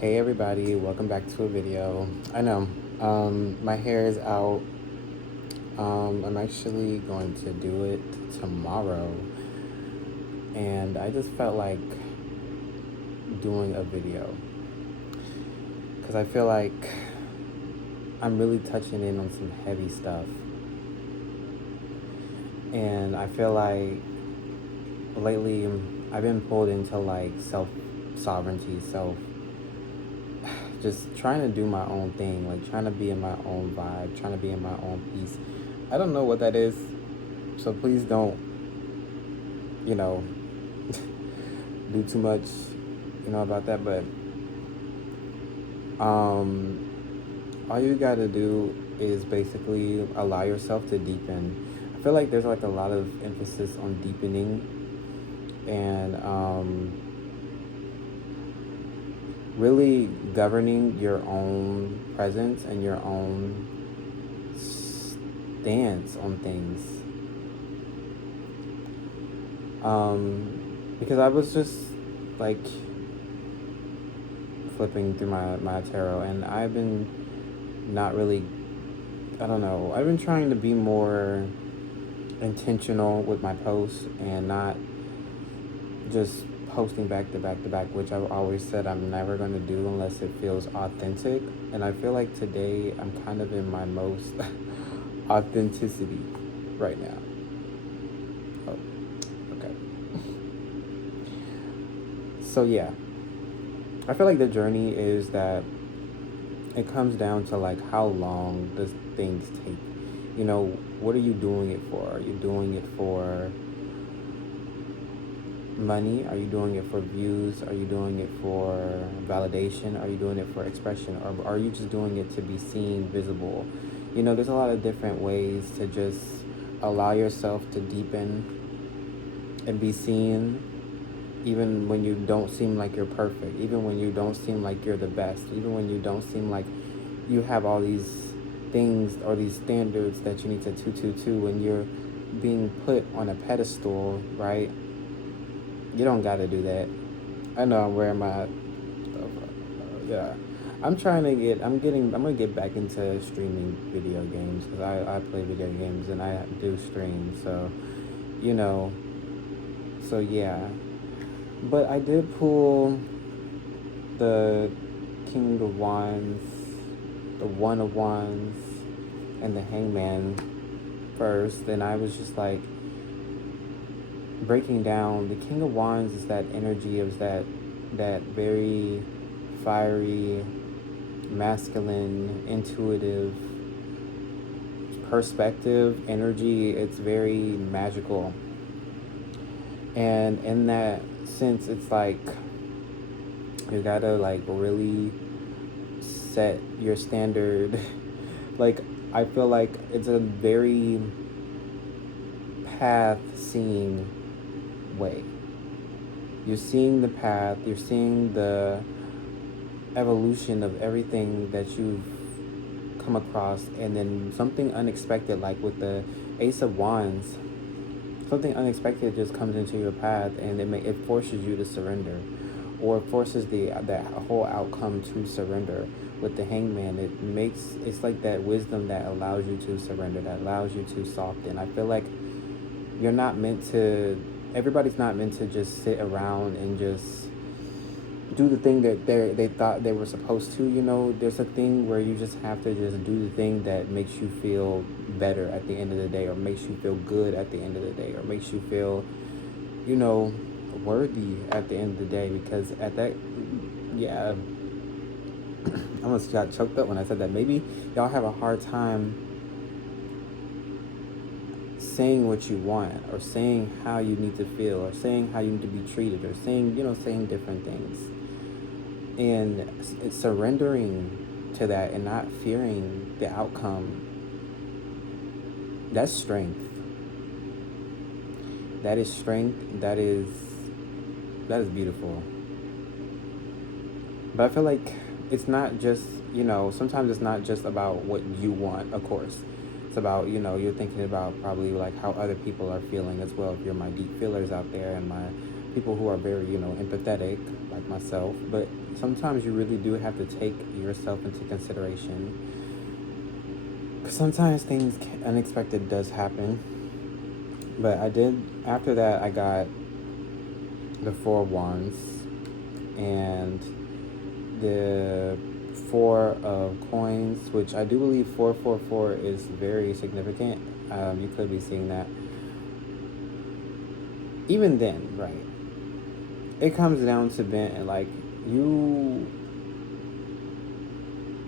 Hey everybody, welcome back to a video. I know, my hair is out. I'm actually going to do it tomorrow, and I just felt like doing a video because I feel like I'm really touching in on some heavy stuff, and I feel like lately I've been pulled into like self-sovereignty, just trying to do my own thing, like trying to be in my own vibe, trying to be in my own peace. I don't know what that is, so please don't, you know, do too much, about that. But all you gotta do is basically allow yourself to deepen. I feel like there's like a lot of emphasis on deepening and really governing your own presence and your own stance on things. Because I was just like flipping through my tarot, and I've been not really, I don't know, I've been trying to be more intentional with my posts and not just posting back to back to back, which I've always said I'm never going to do unless it feels authentic. And I feel like today I'm kind of in my most authenticity right now. Oh, okay. So yeah, I feel like the journey is that it comes down to like how long does things take? What are you doing it for? Are you doing it for money? Are you doing it for views? Are you doing it for validation? Are you doing it for expression? Or are you just doing it to be seen, visible? There's a lot of different ways to just allow yourself to deepen and be seen, even when you don't seem like you're perfect, even when you don't seem like you're the best, even when you don't seem like you have all these things or these standards that you need to when you're being put on a pedestal, right? You don't gotta do that. I know I'm wearing my stuff. Yeah. I'm gonna get back into streaming video games because I play video games and I do stream. You know, yeah. But I did pull the King of Wands, the One of Wands, and the Hangman first. And I was just like breaking down. The King of Wands is that energy of that very fiery, masculine, intuitive perspective energy. It's very magical. And in that sense, it's like you gotta like really set your standard. Like, I feel like it's a very path seeing way. You're seeing the path, you're seeing the evolution of everything that you've come across, and then something unexpected, like with the Ace of Wands, something unexpected just comes into your path, and it forces you to surrender, or forces that whole outcome to surrender. With the Hangman, it's like that wisdom that allows you to surrender, that allows you to soften. I feel like everybody's not meant to just sit around and just do the thing that they thought they were supposed to. There's a thing where you just have to just do the thing that makes you feel better at the end of the day, or makes you feel good at the end of the day, or makes you feel, worthy at the end of the day. Because at that, yeah, I almost got choked up when I said that. Maybe y'all have a hard time saying what you want, or saying how you need to feel, or saying how you need to be treated, or saying different things. And it's surrendering to that and not fearing the outcome. That's strength. That is strength. That is beautiful. But I feel like it's not just, sometimes it's not just about what you want, of course. It's about, you're thinking about probably like how other people are feeling as well. If you're my deep feelers out there and people who are very, empathetic, like myself. But sometimes you really do have to take yourself into consideration. Because sometimes things unexpected does happen. But I did, after that, I got the Four of Wands and the Four of Coins, which I do believe 444 is very significant. You could be seeing that. Even then, right? It comes down to being like you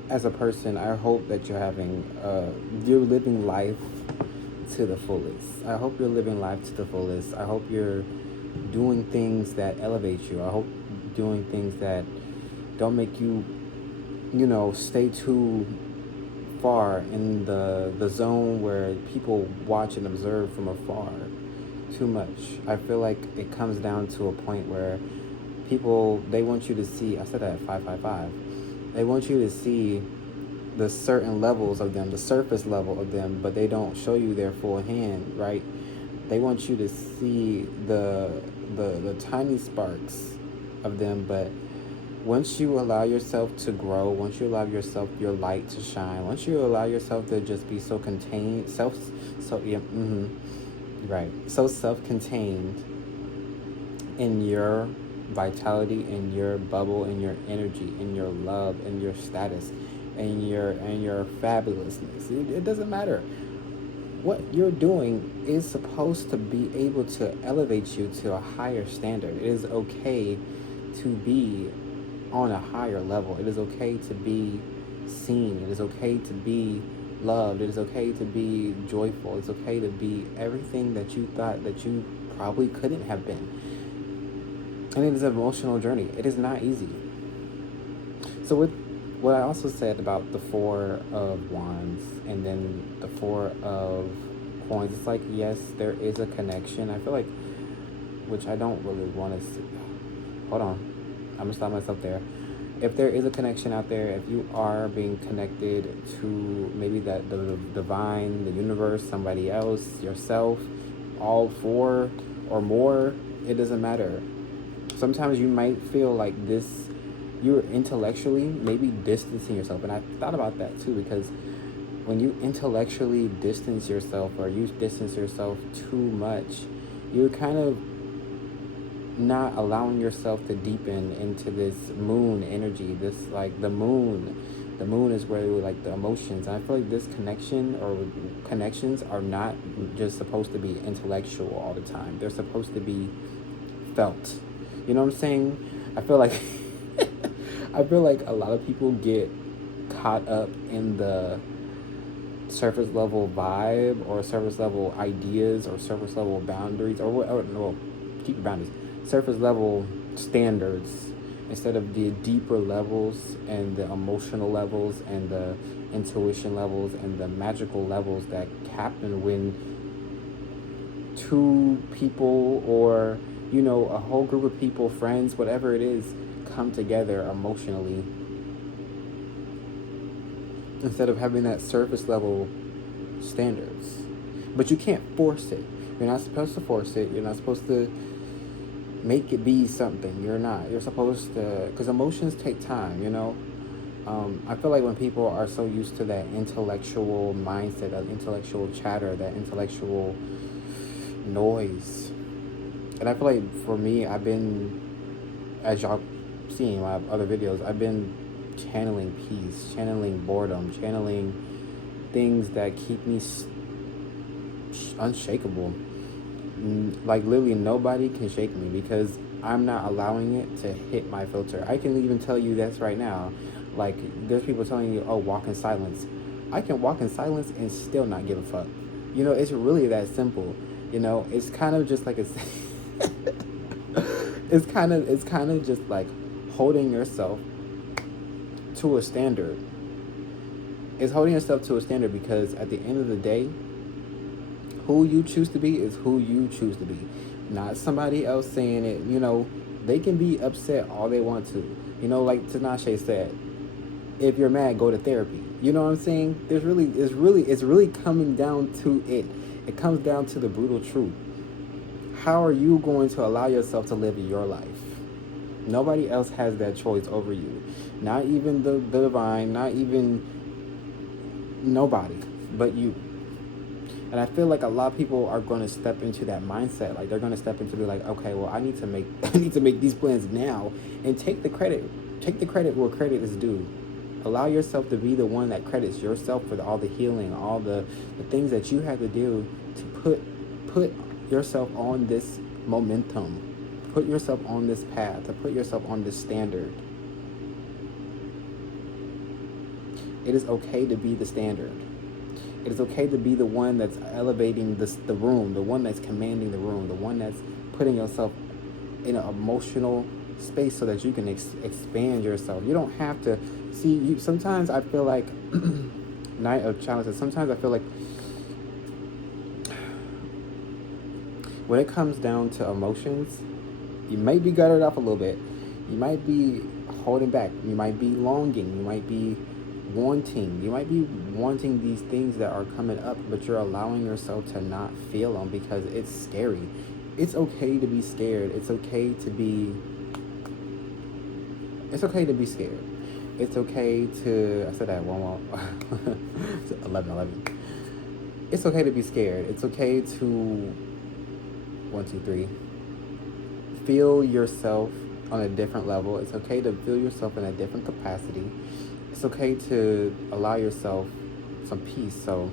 as a person. I hope that you're living life to the fullest. I hope you're living life to the fullest. I hope you're doing things that elevate you. I hope doing things that don't make you, stay too far in the zone where people watch and observe from afar too much. I feel like it comes down to a point where people, they want you to see, I said that at 555, they want you to see the certain levels of them, the surface level of them, but they don't show you their full hand, right? They want you to see the tiny sparks of them, but once you allow yourself to grow, once you allow yourself, your light to shine, once you allow yourself to just be so contained, right, so self-contained in your vitality, in your bubble, in your energy, in your love, in your status, and your fabulousness. It doesn't matter. What you're doing is supposed to be able to elevate you to a higher standard. It is okay to be on a higher level. It is okay to be seen. It is okay to be loved. It is okay to be joyful. It's okay to be everything that you thought that you probably couldn't have been. And it is an emotional journey. It is not easy. So with what I also said about the Four of Wands and then the Four of Coins, it's like, yes, there is a connection. I feel like, which I don't really want to see. Hold on. I'm going to stop myself there. If there is a connection out there, if you are being connected to maybe the divine, the universe, somebody else, yourself, all four or more, it doesn't matter. Sometimes you might feel like you're intellectually maybe distancing yourself. And I thought about that too, because when you intellectually distance yourself or you distance yourself too much, you're kind of not allowing yourself to deepen into this moon energy. This, like, the moon is where like the emotions, and I feel like this connection or connections are not just supposed to be intellectual all the time. They're supposed to be felt. You know what I'm saying? I feel like a lot of people get caught up in the surface level vibe or surface level ideas or surface level boundaries keep your boundaries, surface level standards, instead of the deeper levels and the emotional levels and the intuition levels and the magical levels that happen when two people or a whole group of people, friends, whatever it is, come together emotionally, instead of having that surface level standards. But you can't force it. You're not supposed to force it. You're not supposed to make it be something. You're not. You're supposed to, because emotions take time, I feel like when people are so used to that intellectual mindset, that intellectual chatter, that intellectual noise, and I feel like for me, I've been, as y'all seen in my other videos, I've been channeling peace, channeling boredom, channeling things that keep me unshakable. Like, literally nobody can shake me because I'm not allowing it to hit my filter. I can even tell you this right now. Like, there's people telling you, oh, walk in silence. I can walk in silence and still not give a fuck. It's really that simple. It's kind of just like it's kind of just like holding yourself to a standard. It's holding yourself to a standard because at the end of the day, who you choose to be is who you choose to be, not somebody else saying it. They can be upset all they want to. Like Tinashe said, if you're mad, go to therapy. You know what I'm saying? It's really coming down to it. It comes down to the brutal truth. how are you going to allow yourself to live your life? Nobody else has that choice over you. Not even the divine, not even nobody but you. And I feel like a lot of people are going to step into that mindset. Like they're going to step into be like, okay, well, I need to make I need to make these plans now and take the credit. Take the credit where credit is due. Allow yourself to be the one that credits yourself for all the healing, all the things that you had to do to put yourself on this momentum, put yourself on this path, to put yourself on this standard. It is okay to be the standard. It is okay to be the one that's elevating the room, the one that's commanding the room, the one that's putting yourself in an emotional space so that you can expand yourself. You don't have to see. Sometimes I feel like Night of Challenges. Sometimes I feel like when it comes down to emotions, you might be gutted up a little bit. You might be holding back. You might be longing. You might be wanting. You might be wanting these things that are coming up, but you're allowing yourself to not feel them because it's scary. It's okay to be scared. It's okay to be scared. It's okay to, I said that one more, 11. It's okay to be scared. It's okay to, 1, 2, 3, feel yourself on a different level. It's okay to feel yourself in a different capacity. It's okay to allow yourself some peace. So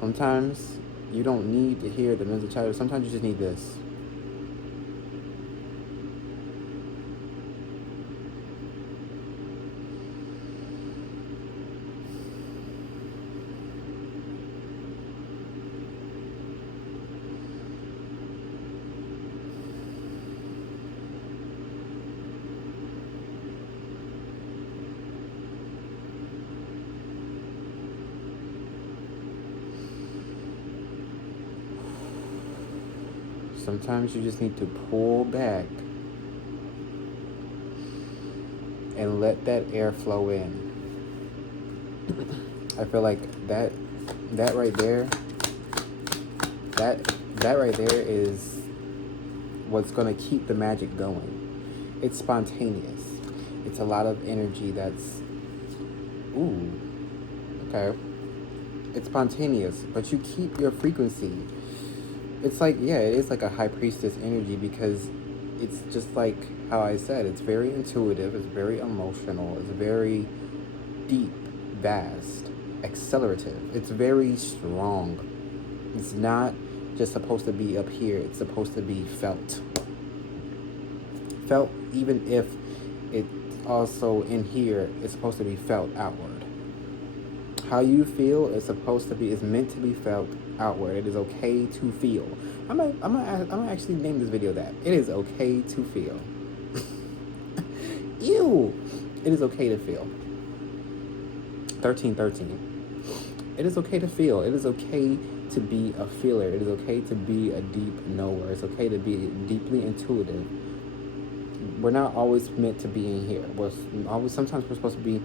sometimes you don't need to hear the mental chatter. Sometimes you just need this. Sometimes you just need to pull back and let that air flow in. I feel like that right there, that right there is what's going to keep the magic going. It's spontaneous. It's a lot of energy that's, ooh, okay. It's spontaneous, but you keep your frequency. It's like, yeah, it is like a high priestess energy because it's just like how I said, it's very intuitive, it's very emotional, it's very deep, vast, accelerative. It's very strong. It's not just supposed to be up here, it's supposed to be felt. Felt, even if it's also in here, it's supposed to be felt outward. How you feel is meant to be felt outward. It is okay to feel. I'm gonna actually name this video that. It is okay to feel. Ew. It is okay to feel. 1313. It is okay to feel. It is okay to be a feeler. It is okay to be a deep knower. It's okay to be deeply intuitive. We're not always meant to be in here. Sometimes we're supposed to be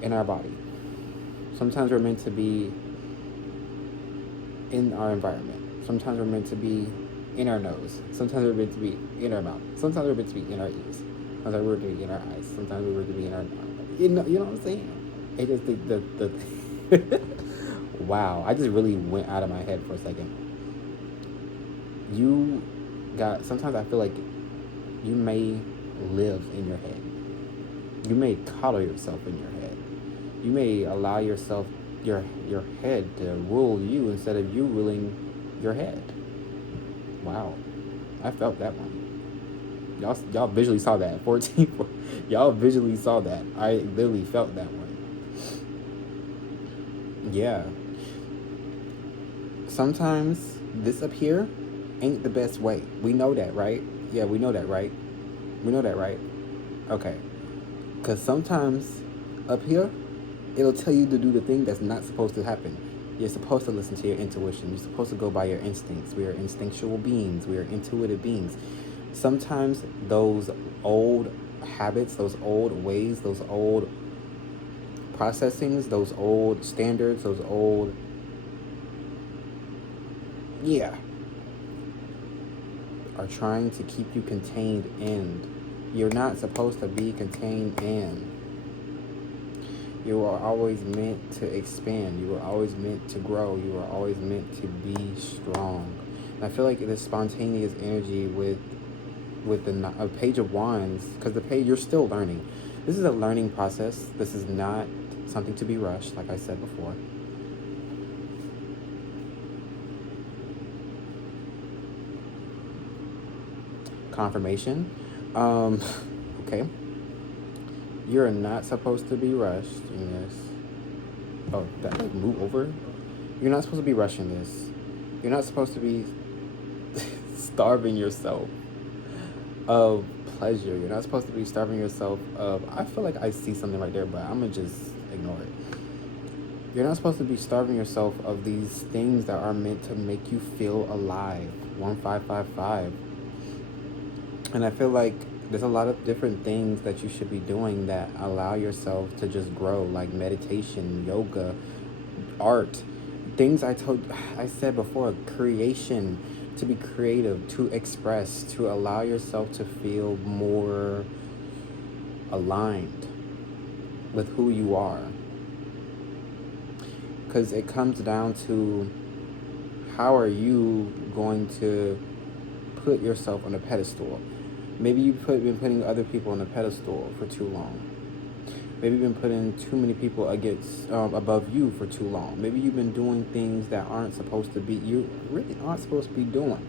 in our body. Sometimes we're meant to be in our environment. Sometimes we're meant to be in our nose. Sometimes we're meant to be in our mouth. Sometimes we're meant to be in our ears. Sometimes we're meant to be in our eyes. Sometimes we're meant to be in our, you know what I'm saying? It is the wow. I just really went out of my head for a second. Sometimes I feel like you may live in your head. You may coddle yourself in your head. You may allow yourself, your head to rule you instead of you ruling your head. Wow. I felt that one. Y'all visually saw that. 14. Y'all visually saw that. I literally felt that one. Yeah. Sometimes this up here ain't the best way. We know that, right? Yeah, we know that, right? We know that, right? Okay. Because sometimes up here, it'll tell you to do the thing that's not supposed to happen. You're supposed to listen to your intuition. You're supposed to go by your instincts. We are instinctual beings. We are intuitive beings. Sometimes those old habits, those old ways, those old processings, those old standards, those old... Yeah. are trying to keep you contained in. You're not supposed to be contained in. You are always meant to expand. You are always meant to grow. You are always meant to be strong. And I feel like this spontaneous energy with the Page of Wands, because the page, you're still learning. This is a learning process. This is not something to be rushed, like I said before. Confirmation. Okay. You're not supposed to be rushed in this. Oh, that like move over? You're not supposed to be rushing this. You're not supposed to be starving yourself of pleasure. You're not supposed to be starving yourself of... I feel like I see something right there, but I'm going to just ignore it. You're not supposed to be starving yourself of these things that are meant to make you feel alive. 1555. And I feel like there's a lot of different things that you should be doing that allow yourself to just grow, like meditation, yoga, art, things I said before, creation, to be creative, to express, to allow yourself to feel more aligned with who you are. Because it comes down to, how are you going to put yourself on a pedestal? Maybe you've been putting other people on a pedestal for too long. Maybe you've been putting too many people above you for too long. Maybe you've been doing things that aren't supposed to be, you really aren't supposed to be doing.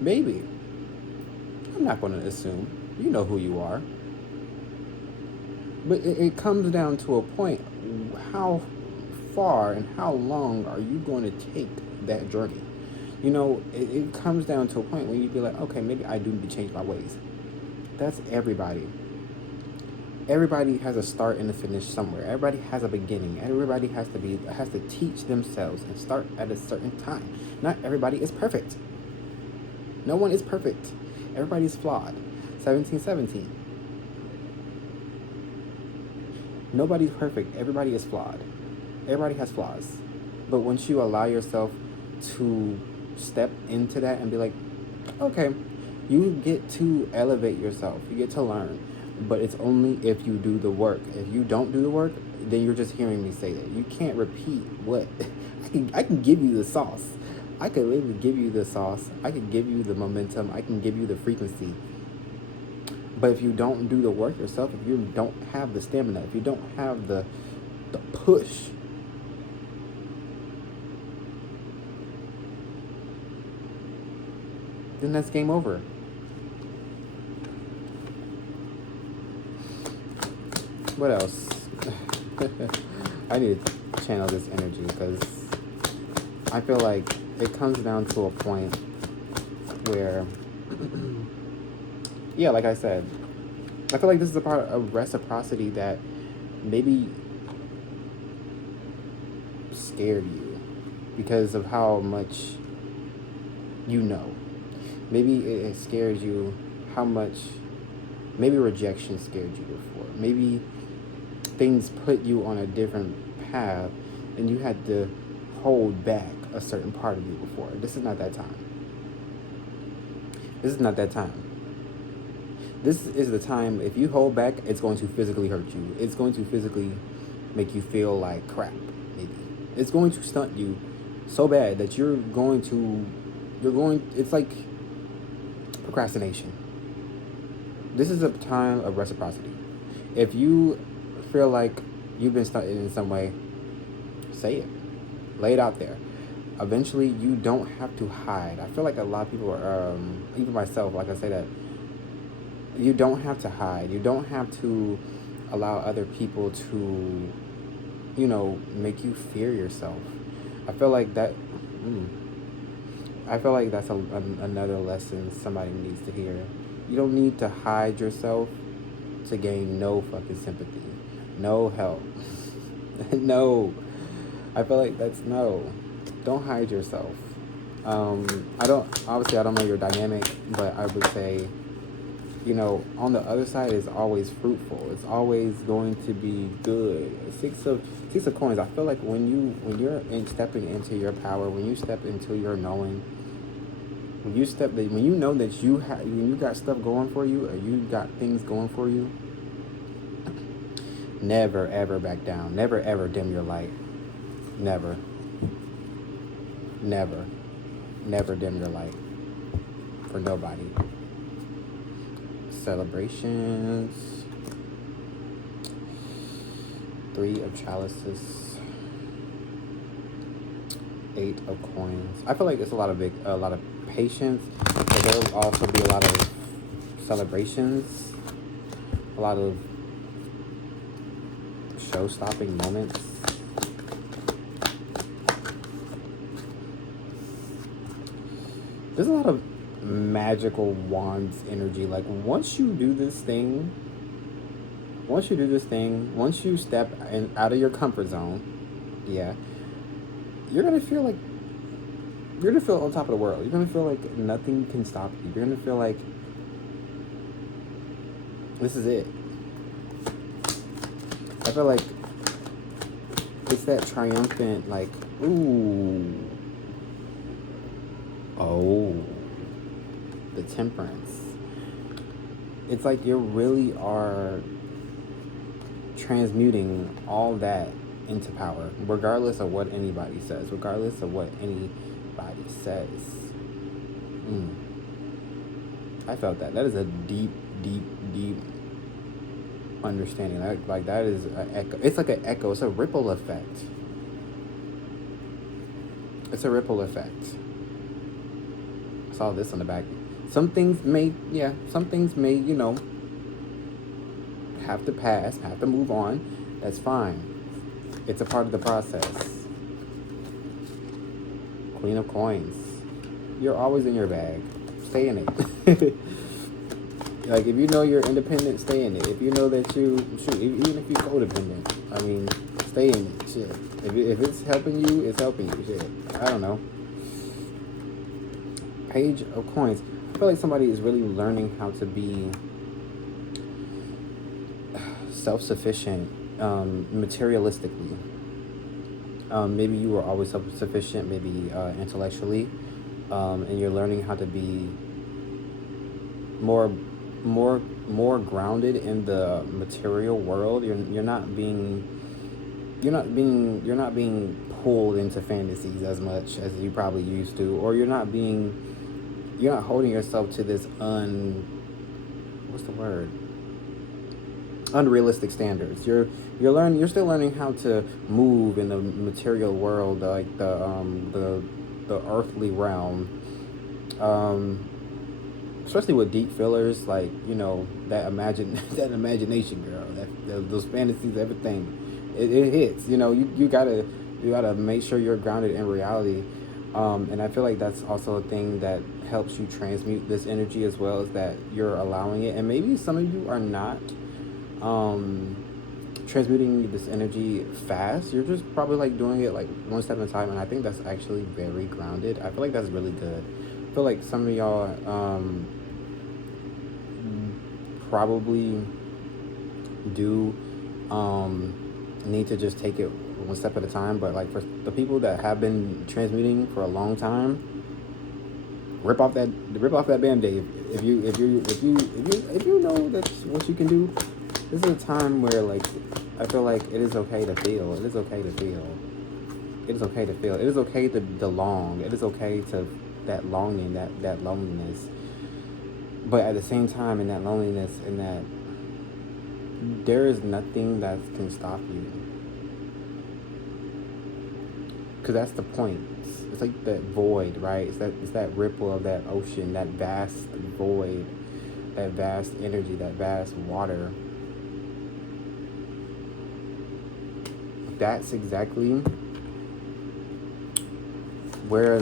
Maybe. I'm not going to assume. You know who you are. But it comes down to a point. How far and how long are you going to take that journey? You know, it comes down to a point where you'd be like, okay, maybe I do need to change my ways. That's everybody. Everybody has a start and a finish somewhere. Everybody has a beginning. Everybody has to teach themselves and start at a certain time. Not everybody is perfect. No one is perfect. Everybody's flawed. 1717. Nobody's perfect. Everybody is flawed. Everybody has flaws. But once you allow yourself to step into that and be like, okay, you get to elevate yourself. You get to learn. But it's only if you do the work. If you don't do the work, then you're just hearing me say that. You can't repeat what... I can give you the sauce. I could literally give you the sauce. I could give you the momentum. I can give you the frequency. But if you don't do the work yourself, if you don't have the stamina, if you don't have the push, then that's game over. What else? I need to channel this energy because I feel like it comes down to a point where, yeah, like I said, I feel like this is a part of reciprocity that maybe scared you because of how much you know. Maybe it scares you how much, maybe rejection scared you before. Maybe things put you on a different path and you had to hold back a certain part of you before. This is not that time. This is not that time. This is the time, if you hold back, it's going to physically hurt you. It's going to physically make you feel like crap, maybe. It's going to stunt you so bad that it's like procrastination. This is a time of reciprocity. If you feel like you've been stunted in some way, say it. Lay it out there. Eventually, you don't have to hide. I feel like a lot of people are, even myself, like I say that, you don't have to hide. You don't have to allow other people to, make you fear yourself. I feel like that, that's another lesson somebody needs to hear. You don't need to hide yourself to gain no fucking sympathy. No help. No. I feel like that's no. Don't hide yourself. I don't know your dynamic, but I would say on the other side is always fruitful. It's always going to be good. Six of coins. I feel like when you're stepping into your power, when you step into your knowing, when you know that when you got stuff going for you, or you got things going for you, never ever back down. Never ever dim your light. Never. Never. Never dim your light for nobody. Celebrations. 3 of chalices. 8 of coins. I feel like it's a lot of patience, but there'll also be a lot of celebrations, a lot of show-stopping moments. There's a lot of magical wands energy. Like once you do this thing, once you step out of your comfort zone, yeah, you're gonna feel on top of the world. You're gonna feel like nothing can stop you. You're gonna feel like this is it. I feel like it's that triumphant, like, ooh, oh, the temperance. It's like you really are transmuting all that into power, regardless of what anybody says. I felt that. That is a deep, deep, deep understanding. Like that is an echo. It's like an echo. It's a ripple effect. I saw this on the back. Some things may, have to pass, have to move on. That's fine. It's a part of the process. Queen of coins. You're always in your bag. Stay in it. Like, if you know you're independent, stay in it. If you know that even if you're codependent, I mean, stay in it. Shit. If it's helping you, it's helping you. Shit. I don't know. Page of coins. I feel like somebody is really learning how to be self-sufficient, materialistically. Maybe you were always self-sufficient, maybe intellectually, and you're learning how to be more grounded in the material world. You're not being pulled into fantasies as much as you probably used to, or you're not holding yourself to this unrealistic standards. You're still learning how to move in the material world, like the earthly realm, especially with deep fillers, like that imagination, girl, those fantasies, everything, it hits. You gotta make sure you're grounded in reality. And I feel like that's also a thing that helps you transmute this energy, as well as that you're allowing it. And maybe some of you are not transmuting this energy fast. You're just probably like doing it like one step at a time, and I think that's actually very grounded. I feel like that's really good. I feel like some of y'all probably do need to just take it one step at a time. But like for the people that have been transmuting for a long time, rip off that Band-Aid. If you know that's what you can do. This is a time where, like, I feel like it is okay to feel. It is okay to feel. It is okay to feel. It is okay to long. It is okay to that longing, that loneliness. But at the same time, in that loneliness, in that, there is nothing that can stop you. Because that's the point. It's like that void, right? It's that ripple of that ocean, that vast void, that vast energy, that vast water. That's exactly where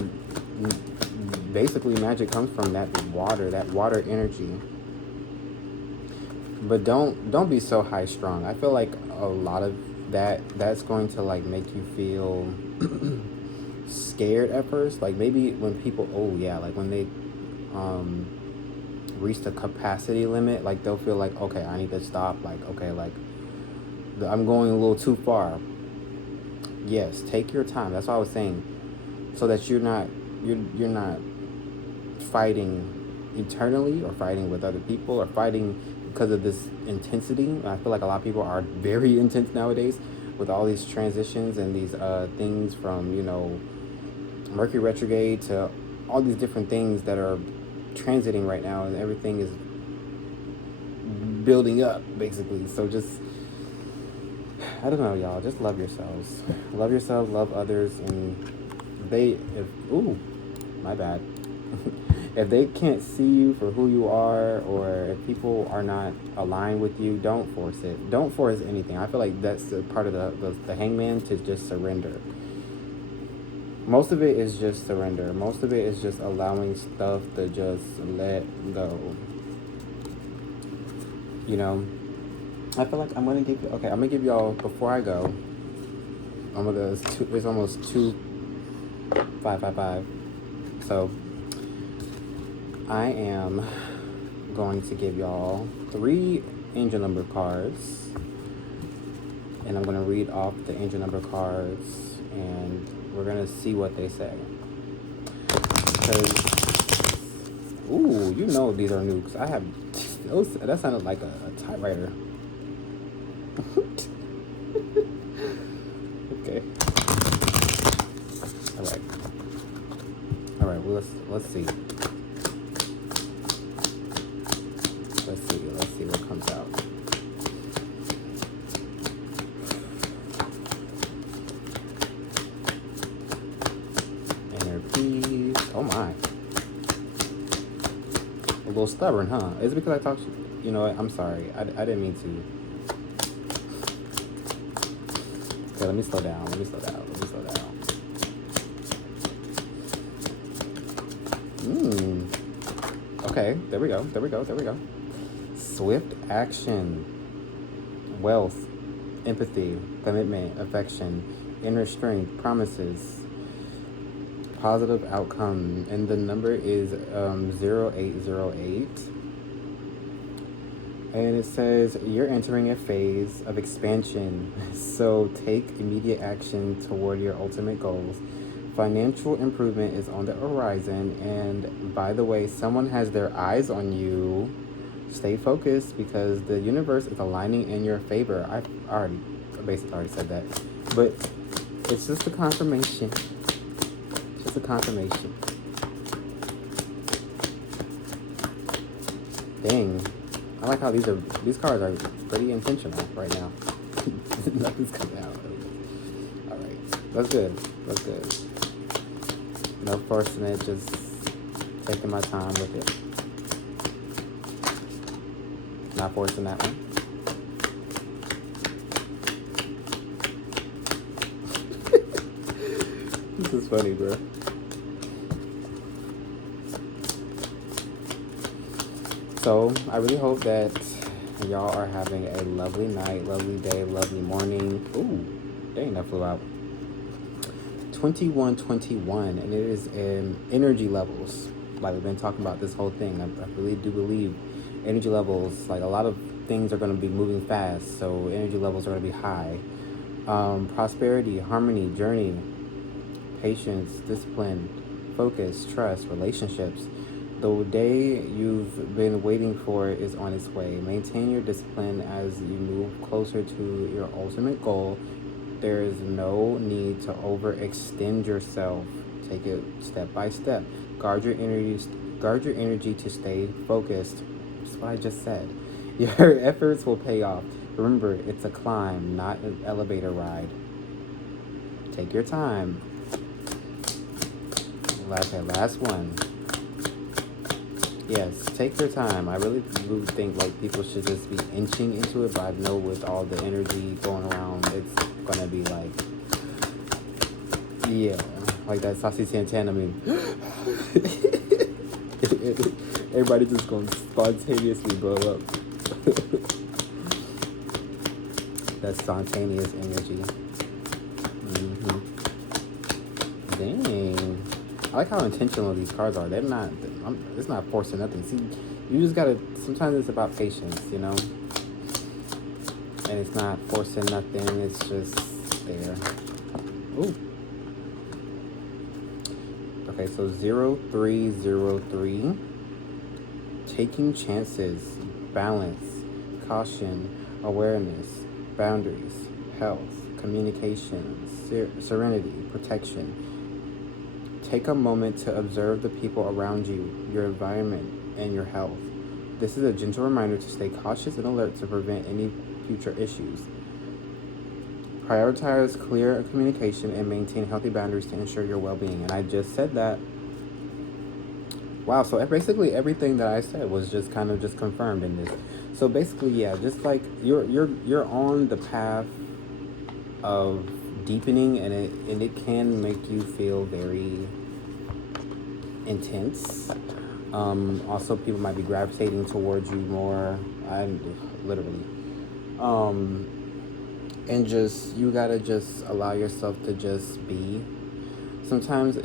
basically magic comes from, that water energy. But don't be so high strung. I feel like a lot of that's going to like make you feel scared at first. Like maybe when people when reached a capacity limit. Like they'll feel like, okay, I need to stop. Like, okay, like I'm going a little too far. Yes, take your time. That's what I was saying, so that you're not fighting eternally, or fighting with other people, or fighting because of this intensity. I feel like a lot of people are very intense nowadays with all these transitions and these things from, Mercury retrograde to all these different things that are transiting right now, and everything is building up basically. So just, I don't know, y'all, just love yourselves. Love yourselves, love others, and ooh, my bad. If they can't see you for who you are, or if people are not aligned with you, don't force it. Don't force anything. I feel like that's a part of the hangman, to just surrender. Most of it is just surrender. Most of it is just allowing stuff to just let go. I feel like I'm gonna give you. Okay, I'm gonna give y'all, before I go. It's almost 2:55. So I am going to give y'all 3 angel number cards, and I'm gonna read off the angel number cards, and we're gonna see what they say. Because, ooh, these are new. Cause I have those. That sounded like a typewriter. Okay. All right. Well, let's see. Let's see what comes out. Inner peace. Oh my. A little stubborn, huh? Is it because I talked? You know what? I'm sorry. I didn't mean to. Okay, let me slow down. Okay, there we go. Swift action. Wealth. Empathy. Commitment. Affection. Inner strength. Promises. Positive outcome. And the number is 0808. And it says, you're entering a phase of expansion, so take immediate action toward your ultimate goals. Financial improvement is on the horizon, and by the way, someone has their eyes on you. Stay focused, because the universe is aligning in your favor. I basically already said that, but it's just a confirmation. Dang. I like how these cards are pretty intentional right now. Nothing's coming out. Alright. That's good. No forcing it, just taking my time with it. Not forcing that one. This is funny, bro. So, I really hope that y'all are having a lovely night, lovely day, lovely morning. Ooh, dang, that flew out. 2121, and it is in energy levels. Like we've been talking about this whole thing. I really do believe energy levels, like a lot of things are going to be moving fast, so energy levels are going to be high. Prosperity, harmony, journey, patience, discipline, focus, trust, relationships. The day you've been waiting for is on its way. Maintain your discipline as you move closer to your ultimate goal. There is no need to overextend yourself. Take it step by step. Guard your energy to stay focused. That's what I just said. Your efforts will pay off. Remember, it's a climb, not an elevator ride. Take your time. Okay, last one. Yes, take your time. I really do think like people should just be inching into it, but I know with all the energy going around, it's gonna be like, yeah, like that Saucy Santana meme. Everybody just gonna spontaneously blow up. That spontaneous energy. Dang. I like how intentional these cards are. It's not forcing nothing. See, You just gotta, sometimes it's about patience, you know? And it's not forcing nothing, it's just there. Ooh. Okay, so 0303. Taking chances, balance, caution, awareness, boundaries, health, communication, serenity, protection. Take a moment to observe the people around you, your environment, and your health. This is a gentle reminder to stay cautious and alert to prevent any future issues. Prioritize clear communication and maintain healthy boundaries to ensure your well-being. And I just said that. Wow, so basically everything that I said was just kind of just confirmed in this. So basically, yeah, just like you're on the path of deepening, and it can make you feel very intense. Also, people might be gravitating towards you more. I literally, and just you gotta just allow yourself to just be. Sometimes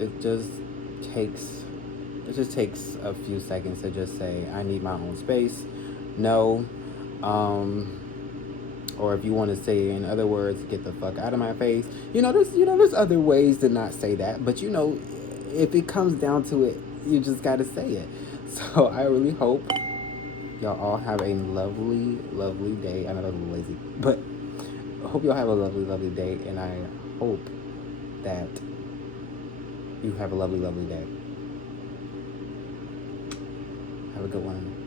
takes it just takes a few seconds to just say, I need my own space. No. Or if you want to say, in other words, get the fuck out of my face. There's other ways to not say that, but if it comes down to it, you just gotta say it. So I really hope y'all all have a lovely, lovely day. I know that's a little lazy, but I hope y'all have a lovely, lovely day, and I hope that you have a lovely, lovely day. Have a good one.